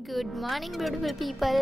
Good morning beautiful people.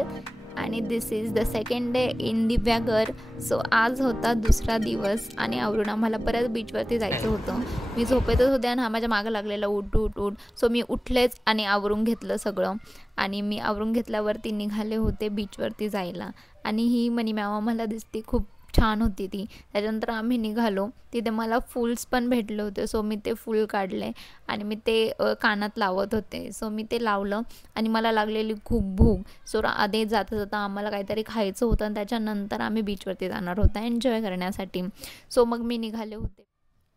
आणि this is the second day in Diveagar. So आज होता दुसरा दिवस आणि आवरून आम्हाला परत बीचवरती जायचं होतं. मी झोपेतच होते आणि हा माझ्या मागं लागलेला उठ उठ उठ. सो मी उठलेच आणि आवरून घेतलं सगळं. आणि मी आवरून घेतल्यावरती निघाले होते बीचवरती जायला. आणि ही मनी मॅम मला दिसते खूप छान होती ती. त्याच्यानंतर आम्ही निघालो. तिथे मला फुल्स पण भेटले होते. सो मी ते फुल काढले आणि मी ते कानात लावत होते. सो मी ते लावलं आणि मला लागलेली खूप भूक. सो आधी जाता जाता आम्हाला काहीतरी खायचं होतं आणि त्याच्यानंतर आम्ही बीचवरती जाणार होता एन्जॉय करण्यासाठी. सो मग मी निघाले होते.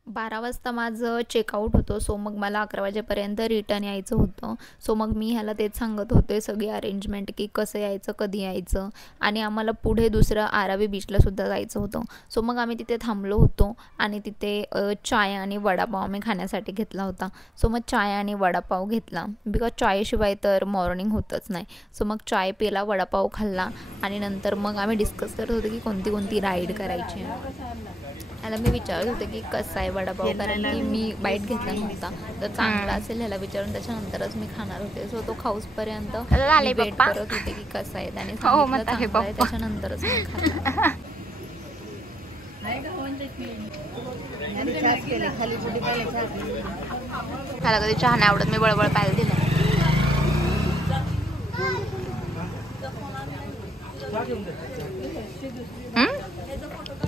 12 वाजता माझं चेकआउट होतं. सो मग मला 11 वाजेपर्यंत रिटर्न यायचं होतं. सो मग मी ह्याला तेच सांगत होते सगळी अरेंजमेंट की कसं यायचं, कधी यायचं. आणि आम्हाला पुढे दुसरं आरावी बीचलासुद्धा जायचं होतं. सो मग आम्ही तिथे थांबलो होतो आणि तिथे चाय आणि वडापाव आम्ही खाण्यासाठी घेतला होता. सो मग चाय आणि वडापाव घेतला बिकॉज चायशिवाय तर मॉर्निंग होतच नाही. सो मग चाय पिला, वडापाव खाल्ला आणि नंतर मग आम्ही डिस्कस करत होतो की कोणती कोणती राईड करायची. ह्याला मी विचारत होते की कसा आहे वडापाव, कारण की मी बाईट घेतला नव्हता. तर चांगला असेल ह्याला विचारून त्याच्यानंतरच मी खाणार होते. सो तो खाऊसपर्यंत वेट करत होते की कसा आहे. त्याने सांगितलं चांगला आहे, त्याच्यानंतरच मी खाल्ला. ह्याला कधी चहा नाही आवडत, मी बळबळ प्यायला दिलं.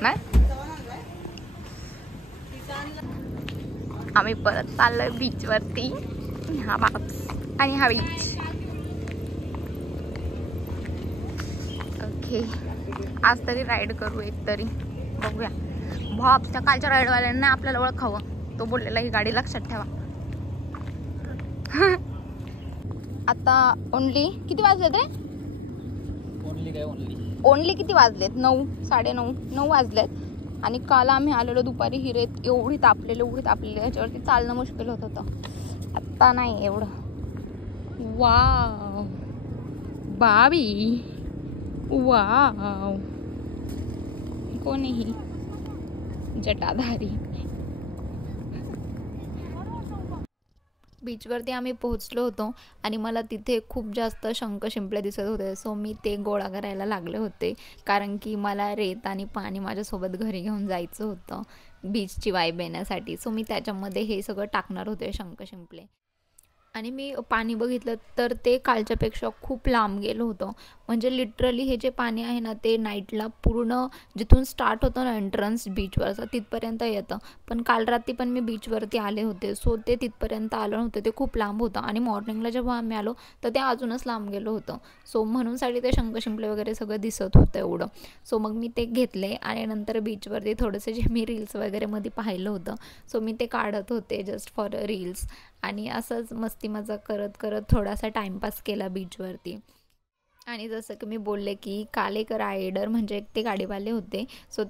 नाही आम्ही परत चाललोय बीचवरती. हा बाप्स आणि हा बीच. ओके, आज तरी राईड करू एक तरी, बघूया. बाप, त्या कालच्या राईडवाल्यांना आपल्याला ओळखावं. तो बोललेला ही गाडी लक्षात ठेवा. आता ओनली किती वाजलेत रे? ओनली किती वाजलेत? 9, 9:30, 9 वाजलेत. आणि काल आम्ही आलेलो दुपारी हिरेत. एवढी तापलेली ह्याच्यावरती चालणं मुश्किल होत होतं. आत्ता नाही एवढं. वाव बाबी, वाव. कोणीही जटाधारी. बीचवरती आम्ही पोहोचलो होतो आणि मला तिथे खूप जास्त शंख शिंपले दिसत होते. सो मी ते गोळा करायला लागले होते, कारण की मला रेत आणि पाणी माझ्यासोबत घरी घेऊन जायचं होतं बीचची वाईब येण्यासाठी. सो मी त्याच्यामध्ये हे सगळं टाकणार होते, शंख शिंपले. आणि मी पाणी बघितलं तर ते कालच्यापेक्षा खूप लांब गेलं होतं. म्हणजे लिटरली हे जे पाणी आहे ना, ते नाईटला पूर्ण जिथून स्टार्ट होतं ना एंट्रन्स बीचवरचं तिथपर्यंत येतं. पण काल रात्री पण मी बीचवरती आले होते. सो ते तिथपर्यंत आलं नव्हतं, ते खूप लांब होतं. आणि मॉर्निंगला जेव्हा आम्ही आलो तर ते अजूनच लांब गेलं होतं. सो म्हणूनसाठी ते शंख शिंपले वगैरे सगळं दिसत होतं एवढं. सो मग मी ते घेतले आणि नंतर बीचवरती थोडंसं जे मी रील्स वगैरे मध्ये पाहिलं होतं, सो मी ते काढत होते जस्ट फॉर रील्स. आणि असंच मस्ती मजा करत करत थोडासा टाईमपास केला बीचवरती. आणि जसं की मी बोलले की काल एक रायडर म्हणजे ते गाडीवाले होते. सो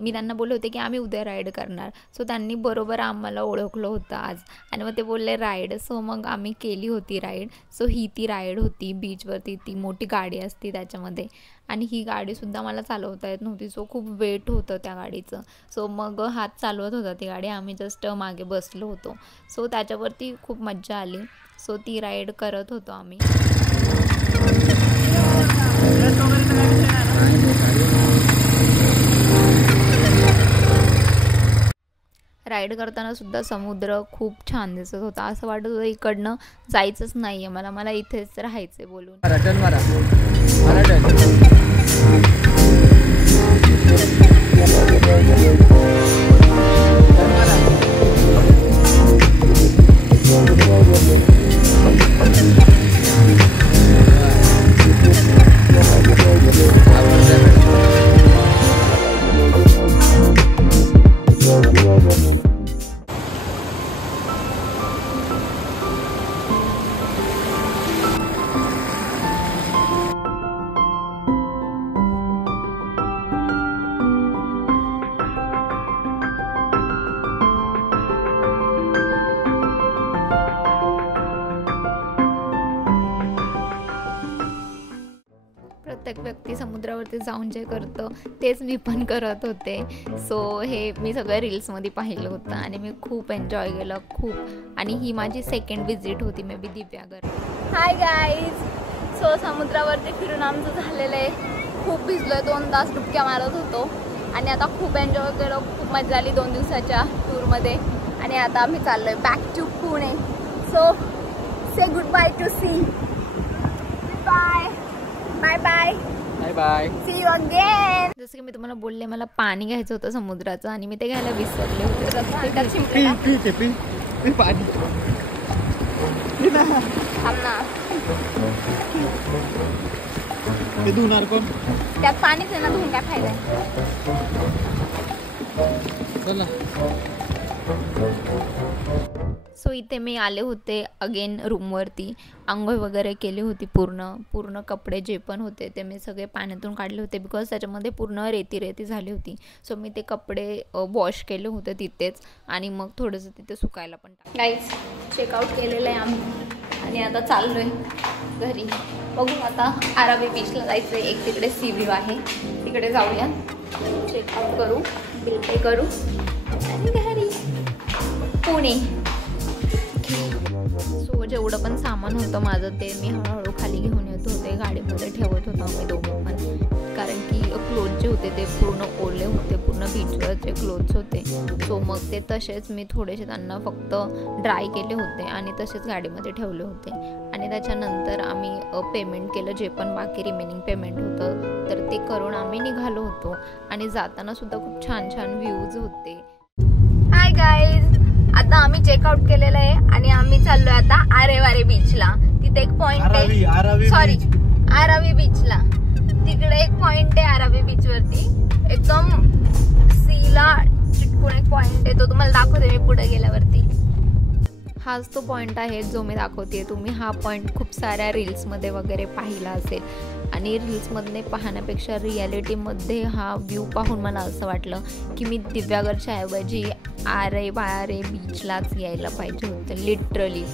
मी त्यांना बोलले होते की आम्ही उद्या राईड करणार. सो त्यांनी बरोबर आम्हाला ओळखलं होतं आज आणि मग ते बोलले राईड. सो मग आम्ही केली होती राईड. सो ती राईड होती बीचवरती. ती मोठी गाडी असते त्याच्यामध्ये. आणि ही गाडीसुद्धा मला चालवता येत नव्हती. सो खूप वेट होतं त्या गाडीचं. सो मग हात चालवत होता ती गाडी, आम्ही जस्ट मागे बसलो होतो. सो त्याच्यावरती खूप मज्जा आली. सो ती राईड करत होतो आम्ही. राईड करताना सुद्धा समुद्र खूप छान दिसत होता. असं वाटत होतं इकडनं जायचंच नाही आहे मला इथेच राहायचं बोलून. प्रत्येक व्यक्ती समुद्रावरती जाऊन जे करतो तेच मी पण करत होते. सो हे मी सगळं रील्समध्ये पाहिलं होतं आणि मी खूप एन्जॉय केलं खूप. आणि ही माझी सेकंड विजिट होती may be Diveagar. Hi guys, so समुद्रावरती फिरून आमचं झालेलं आहे. खूप भिजलोय, 2 तास डुबक्या मारत होतो आणि आता खूप एन्जॉय केलं. खूप मजा आली 2 दिवसाच्या टूरमध्ये. आणि आता आम्ही चाललोय back to Pune. So say good bye to see. Bye bye bye bye bye, see you again. जसं की मी तुम्हाला बोलले, मला पाणी घ्यायचं होतं समुद्राचं आणि मी ते घ्यायला विसरले होते. त्यात पाणीच आहे ना, धुवून काय फायदा आहे. सो इथे मी आले होते अगेन रूमवरती. आंघोळ वगैरे केली होती. पूर्ण कपडे जे पण होते ते मी सगळे पाण्यातून काढले होते, बिकॉज त्याच्यामध्ये पूर्ण रेती झाली होती. सो मी ते कपडे वॉश केले होते तिथेच आणि मग थोडंसं तिथे सुकायला पण टाकलं. गाईज चेकआउट केलेलं आहे आम्ही आणि आता चाललो आहे घरी. बघू आता आरावी बीचला जायचं आहे. एक तिकडे सी व्ह्यू आहे, तिकडे जाऊया, चेकआउट करू, बिल पे करू आणि घरी पुणे. सो जेवढं पण सामान होतं माझं ते मी हळूहळू खाली घेऊन येत होते. गाडीमध्ये ठेवत होतो आम्ही दोघं पण, कारण की क्लोथ जे होते ते पूर्ण ओले होते, पूर्ण बीचवरचे क्लोथ्स होते. सो मग ते तसेच मी थोडेसे त्यांना फक्त ड्राय केले होते आणि तसेच गाडीमध्ये ठेवले होते. आणि त्याच्यानंतर आम्ही पेमेंट केलं, जे पण बाकी रिमेनिंग पेमेंट होतं तर ते करून आम्ही निघालो होतो. आणि जाताना सुद्धा खूप छान छान व्ह्यूज होते. हाय गाईज, आता आम्ही चेकआउट केलेलं आहे आणि आम्ही चाललोय आता आरेवारे बीचला. तिथे एक पॉइंट आहे, सॉरी आरावी बीचला. तिकडे एक पॉइंट आहे आरावी बीच वरती, एकदम सीला चिटकून एक पॉइंट आहे. तो तुम्हाला दाखवते मी पुढे गेल्यावरती. हाच तो पॉइंट आहे जो मी दाखवते. तुम्ही हा पॉइंट खूप साऱ्या रील्समध्ये वगैरे पाहिला असेल आणि रील्समधने पाहण्यापेक्षा रिॲलिटीमध्ये हा व्ह्यू पाहून मला असं वाटलं की मी दिव्यागरच्या ऐवजी आरेवारे बीचलाच यायला पाहिजे होतं. लिटरली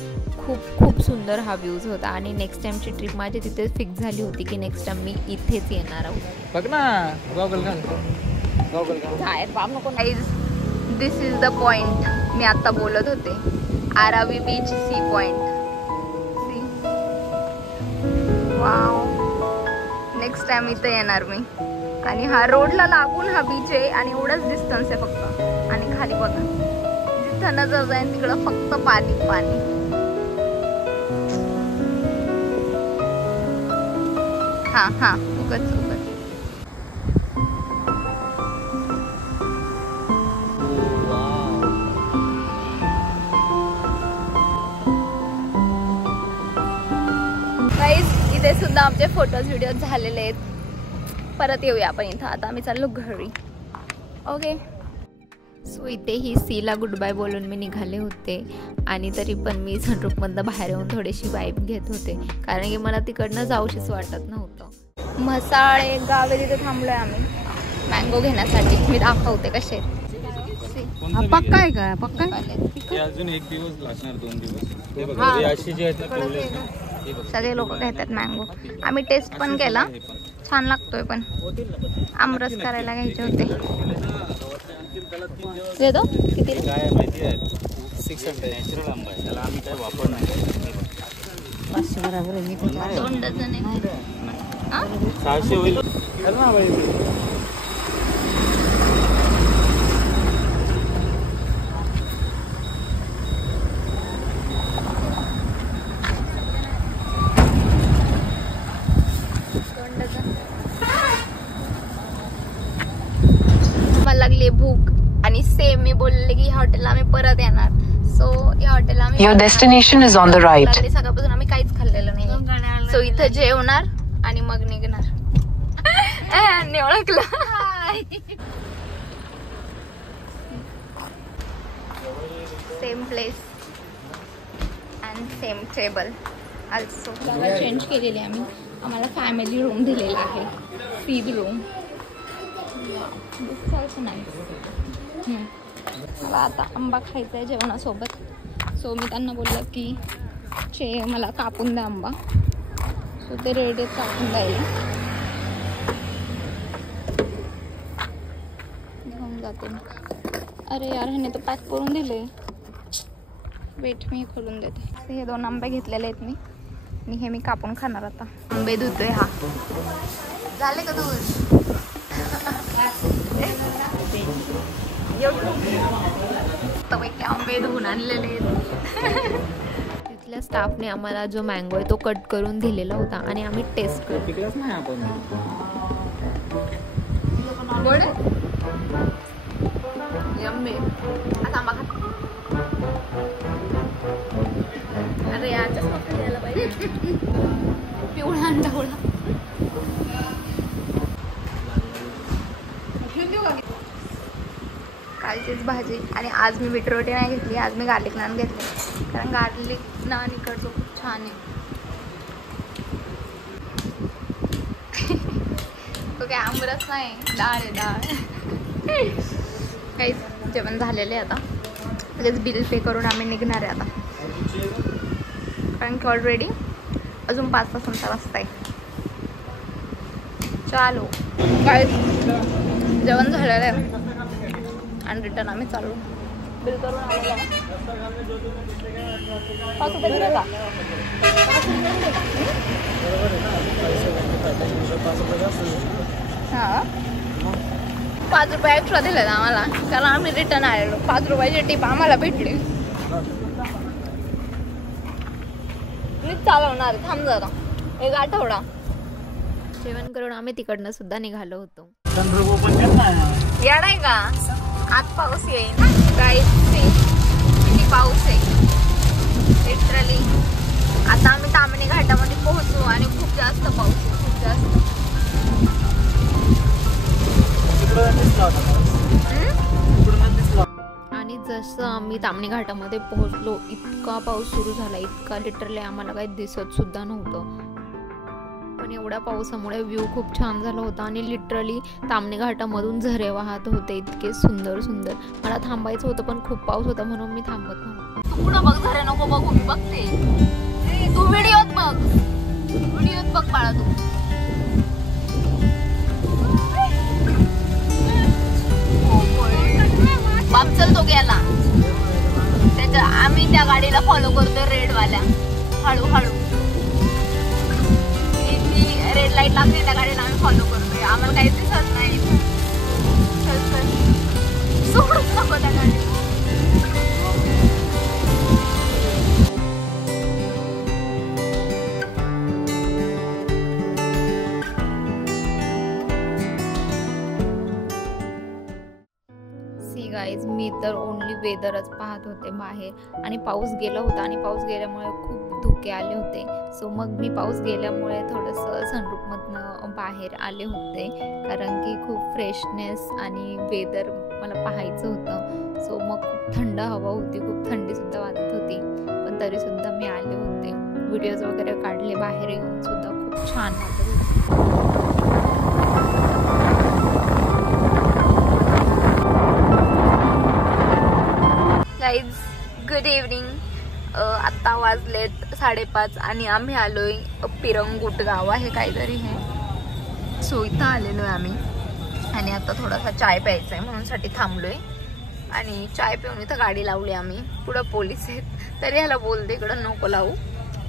खूप सुंदर हा व्ह्यूज होता. आणि नेक्स्ट टाइमची ट्रिप माझी तिथेच फिक्स झाली होती की नेक्स्ट टाइम मी इथेच येणार आहोत. बघ ना, गॉगल घाल. दिस इज द पॉइंट मी आता बोलत होते, Aaravi beach sea point. Wow, next time इथे येणार मी. आणि हा रोडला लागून हा बीच आहे आणि एवढंच डिस्टन्स आहे फक्त. आणि खाली बघा, जिथं नजर जाईल तिकडं फक्त पाणी पाणी. हा उगच इथे सुद्धा आमचे फोटोज व्हिडिओ झालेले आहेत. परत येऊया आपण इथं. आता आम्ही चाललो घरी. ओके. सो इथे ही सीला गुड बाय बोलून मी निघाले होते आणि तरी पण मी सनरूफमधनं बाहेर येऊन थोडीशी वाईब घेत होते, कारण की मला तिकडनं जाऊशीच वाटत नव्हतं. म्हसाळे गाव आहे, तिथे थांबलोय आम्ही मँगो घेण्यासाठी. मी दाखवते कसे. पक्का आहे का? पक्का अजून 1 दिवस लागणार, 2 दिवस. सगळे लोक घेतात मँगो. आम्ही टेस्ट पण केला, छान लागतोय. पण आमरस करायला घ्यायचे होते. देतो किती? काय माहिती आहे, 600 नॅचरल आंबा आहे, त्याला आम्ही काय वापर नाही. 2 डझन आहे. 600 होईल. लागली भूक आणि सेम मी बोलले की ह्या हॉटेलला आम्ही परत येणार. सो या हॉटेलला आम्ही Your destination is on the right. सकाळपासून आम्ही काहीच खाल्लेलं नाही. सो इथं जेवणार आणि मग निघणार. ओळखलं. Same place and same table also. जागा चेंज केलेली आहे आम्ही. आम्हाला फॅमिली रूम दिलेला आहे, सी रूम. मला आता आंबा खायचा आहे जेवणासोबत. सो मी त्यांना बोललं की मला कापून द्या आंबा. सो ते रेडी कापून द्यायला. घेऊन जाते मी. अरे यार, ह्याने तर पॅक करून दिले. वेट, मी खोलून देते. हे 2 आंबे घेतलेले आहेत मी. आणि हे मी कापून खाणार आता. आंबे धुतोय हा. झाले का दूध? पैकी आंबे धुवून आणलेले. तिथल्या स्टाफने आम्हाला जो मँगो आहे तो कट करून दिलेला होता आणि आम्ही टेस्ट केलं. तिकडेच नाही आपण. गोड यम्मी. आता आंबा खा. अरे याच्याच नको द्यायला पाहिजे. पिवळा आणि ढवळा. कालचीच भाजी आणि आज मी बीटरोटी नाही घेतली, आज मी गार्लिक नान घेतले कारण गार्लिक नान इकडचं खूप छान आहे. तो काय आंबरस नाही, डाळ आहे डाळ. काहीच जेवण झालेलं आहे आता. लगेच बिल पे करून आम्ही निघणार आहे आता कारण की ऑलरेडी अजून 5 तासांचा रस्ता आहे. चालो काय जेवण झालेलं आहे आणि रिटर्न आम्ही चालू. बिल करून आलेलं आहे. 5 रुपये दिले का? हां 5 रुपये एक्स्ट्रा दिले आम्हाला कारण आम्ही रिटर्न आलेलो. 5 रुपयाची टिप आम्हाला भेटली. मी चालवणार थांब जरा 1 आठवडा. जेवण करून आम्ही तिकडनं सुद्धा निघालो होतो. येणार का? आज पाऊस येईल. किती पाऊस आहे लिटरली. आता आम्ही ताम्हिणी घाटामध्ये पोहोचू आणि खूप जास्त पाऊस आहे, खूप जास्त. आणि जसं आम्ही ताम्हिणी घाटामध्ये पोहोचलो इतका पाऊस सुरू झाला, इतका लिटरली आम्हाला काही दिसत सुद्धा नव्हतं. पण एवढ्या पावसामुळे व्ह्यू खूप छान झाला होता आणि लिटरली ताम्हिणी घाटामधून झरे वाहत होते, इतके सुंदर सुंदर. मला थांबायचं होतं पण खूप पाऊस होता म्हणून मी थांबत नव्हते. तू पुढं बघ, झरे नको बघू, मी बघते. तू व्हिडिओत बघ, व्हिडिओत बघ बाळा तू. बाप चल तो गेला. त्याच्या आम्ही त्या गाडीला फॉलो करतोय रेडवाल्या. हळूहळू रेड लाईट लागते त्या गाडीला आम्ही फॉलो करतोय. आम्हाला काहीच दिसत नाही. चल चल सोडूच नको त्या गाडीला. गाईज मी तर ओनली वेदरच पाहत होते बाहेर आणि पाऊस गेला होता आणि पाऊस गेल्यामुळे खूप धुके आले होते. सो मग मी पाऊस गेल्यामुळे थोडंसं सनरूफमधनं बाहेर आले होते कारण की खूप फ्रेशनेस आणि वेदर मला पाहायचं होतं. सो मग खूप थंड हवा होती, खूप थंडीसुद्धा वाटत होती पण तरीसुद्धा मी आले होते. व्हिडिओज वगैरे काढले, बाहेर येऊन सुद्धा खूप छान वाटत होतं. Guys good evening. आत्ता वाजलेत 5:30 आणि आम्ही आलोय पिरंगुट गाव आहे काहीतरी हे. सो इथं आलेलो आहे आम्ही आणि आता थोडासा चाय प्यायचा आहे म्हणून साठी थांबलोय आणि चाय पिऊन इथं गाडी लावली आम्ही. पुढं पोलीस आहेत तरी ह्याला बोलते इकडं नको लावू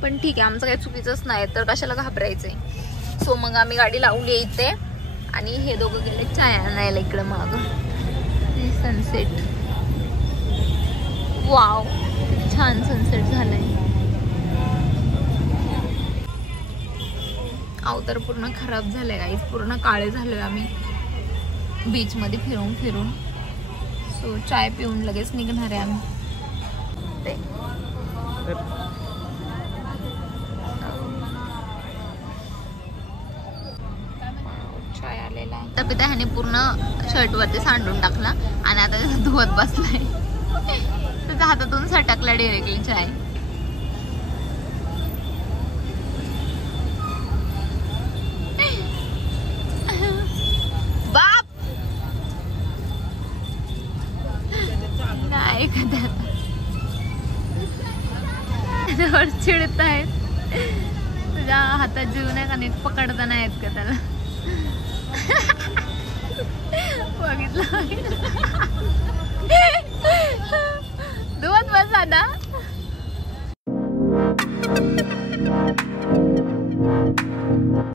पण ठीक आहे, आमचं काही चुकीचंच नाही तर कशाला घाबरायचंय. सो मग आम्ही गाडी लावली इथे आणि हे दोघं गेले चाय आणायला इकडं मागं. सनसेट वाव, छान सनसेट झालाय. अवतार पूर्ण खराब झालाय गाईज, पूर्ण काळे झालोय आम्ही बीच मध्ये फिरून फिरून. सो चाय पिऊन लगेच निघणार आहे आम्ही. चाय आलेला आहे. तर पिता ह्याने पूर्ण शर्ट वरती सांडून टाकला आणि आता धुवत बसलाय. त्याच्या हातातून सटकला डिरेक्टली चाय. बाप नाही त्यावर चिडत आहेत. तुझ्या हातात जीव नाही का नीट पकडता नाही आहेत का त्याला. बघितलं धुवत बसा ना.